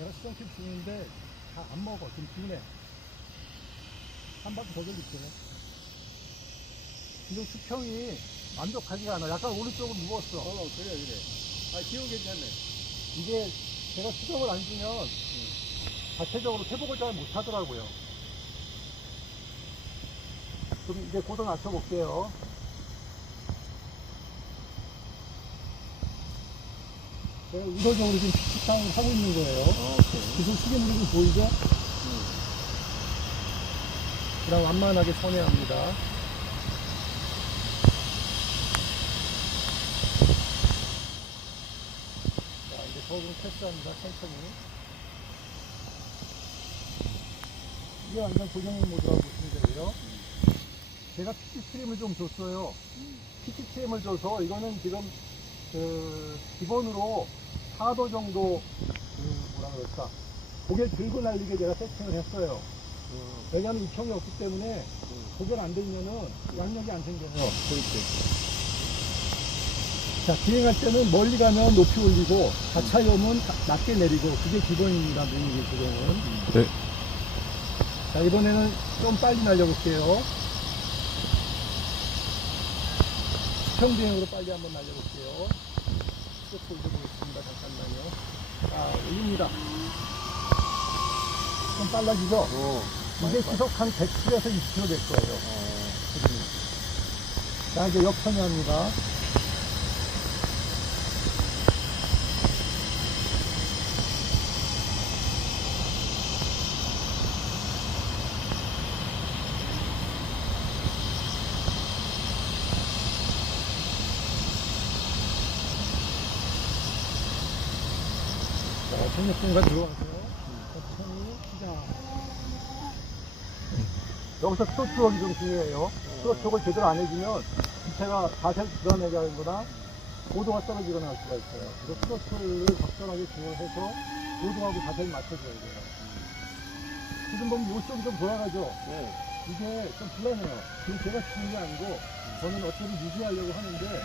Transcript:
내가 수정캡 중인데 다 안 먹어. 좀 기운해. 한 바퀴 더 돌릴게. 근데 수평이 완벽하지가 않아. 약간 오른쪽으로 누웠어. 어, 그래, 그래. 아, 기운 괜찮네. 이게 제가 수정을 안 주면 자체적으로 회복을 잘 못하더라고요. 좀 이제 고도 낮춰볼게요. 제가 의도적으로 지금 피치탕을 하고 있는 거예요. 어, 기술 시계물이 좀 보이죠? 그냥 완만하게 선회합니다. 자, 이제 적응 패스합니다. 천천히. 이게 완전 고정형 모드라고 보시면 되고요. 제가 PT 트림을 좀 줬어요. PT 트림을 줘서 이거는 지금 그 기본으로 4도 정도 그 뭐라 그럴까 고개 들고 날리게 제가 세팅을 했어요. 왜냐하면 이평이 없기 때문에 고개가 안 되면은 양력이 안 생겨요. 그렇지. 자, 비행할 때는 멀리 가면 높이 올리고, 가- 낮게 내리고, 그게 기본입니다, 무인기 조정은. 네. 자, 이번에는 좀 빨리 날려볼게요. 수평 비행으로 빨리 한번 날려볼게요. 스토프 올려보겠습니다. 잠깐만요. 자, 올립니다. 좀 빨라지죠? 어. 이게 시속 한 110에서 20km 될 거예요. 지금. 자, 이제 역선회합니다. 자, 전력공간 들어가세요. 천천히 시작. 여기서 스토트웍이 좀 중요해요. 스토트웍을 제대로 안 해주면 기체가 자세를 드러내게 하거나 고도가 떨어지거나 할 수가 있어요. 그래서 스토트를 적절하게 조절해서 고도하고 자세를 맞춰줘야 돼요. 지금 보면 이쪽이 좀 돌아가죠? 네. 이게 좀 불안해요. 지금 제가 치는 게 아니고 저는 어떻게든 유지하려고 하는데